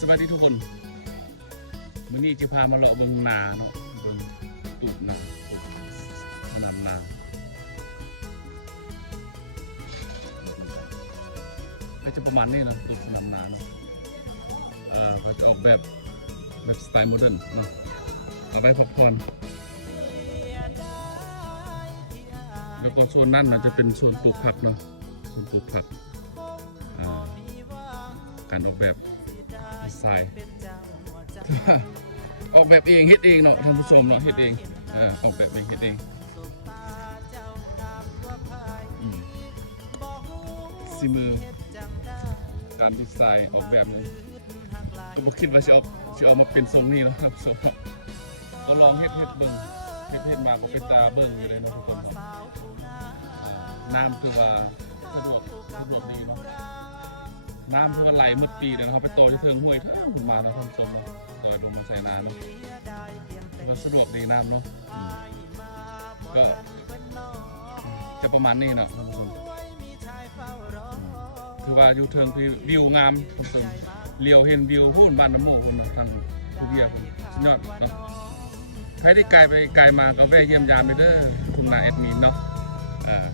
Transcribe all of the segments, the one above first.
สวัสดีทุกคนวันนี้จะพามาเลาะเบิงนาเบิงตูบนาตูบสนามนาก็จะประมาณนี้นะตูบสนามนาเนาะเอ่อเขาจะออกแบบแบบสไตล์โมเดิร์นเนาะอาได้พับพรแล้วก็โซนนั้นมันจะเป็นโซนปลูกผักเนาะโซนปลูกผักอ่าการออกแบบ ดีไซน์ออกแบบเองเฮ็ดเองเนาะท่านผู้ชมเนาะเฮ็ดเองอ่าออกแบบเองเฮ็ดเองอืมสีมือการดีไซน์ออกแบบเลยก็บ่คิดว่าสิออกสิออกมาเป็นทรงนี้เนาะครับผู้ชมก็ลองเฮ็ดเฮ็ดเบิ่งเฮ็ดเฮ็ดมาก็เป็นตาเบิ่งอยู่เลยเนาะทุกคนครับอ่าน้ำคือว่าสะดวกสะดวกดีเนาะ น้ำคือว่าไหลมืดปีเลยเนาะเขาไปต่อที่เทิงห้วยเทิงขึ้นมาเนาะท่านผู้ชมเนาะต่อยลงมาใส่น้ำเนอะมันสะดวกดีน้ำเนาะก็จะประมาณนี้เนาะอืมคือว่าอยู่เทิงคือวิวงามผมสมเลียวเห็นวิวพูนบ้านน้ำโมคนทางผู้เบียร์สุดยอดเนาะใครที่ไกลไปไกลมาก็แวะเยี่ยมยามไปเด้อคุณนาแอดมินเนาะเอ่อ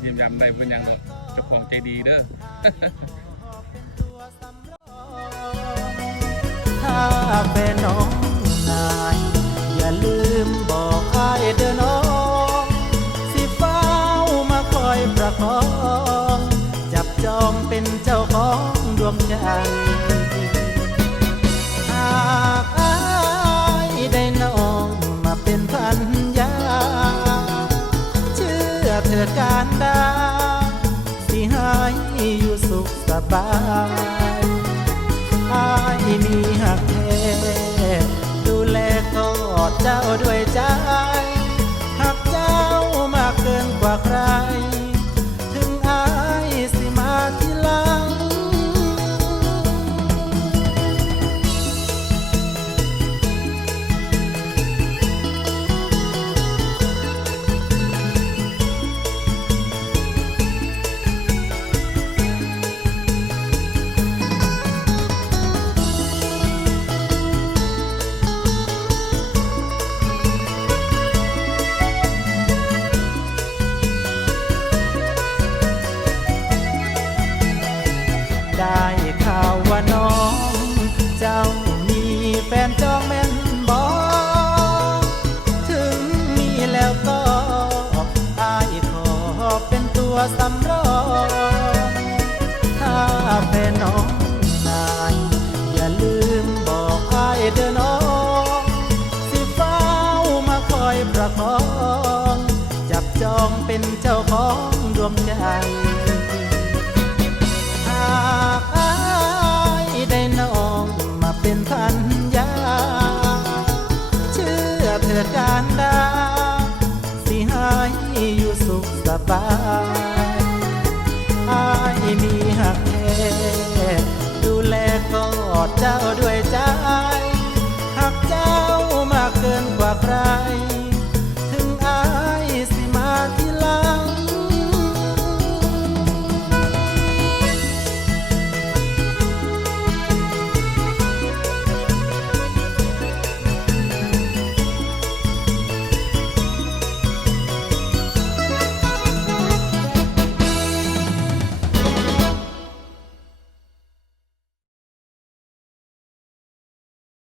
เยี่ยมยามได้เป็นยังเนาะเจ้าของใจดีเด้อ ถ้าเป็นน้องนาย อย่าลืมบอกอายเด้อน้อง สิเฝ้ามาคอยประคอง จับจองเป็นเจ้าของดวงใจหากอายได้น้องมาเป็นพันยา เชื่อเถิดการดาสิหายอยู่สุขสบายอา อดเจ้าด้วยใจหักเจ้ามากเกินกว่าใคร ฟนจองแม่นบอถึงมีแล้วก็อายขอเป็นตัวสำรองถ้าแฟนน้องนายอย่าลืมบอกอายเด้อน้องสิเฝ้ามาคอยประคอง จับจองเป็นเจ้าของดวงใจหากอายได้น้องมาเป็นพัน ดการดาสิหายอยู่สุขสบายอายมีหักแท้ดูแลกอดเจ้าด้วย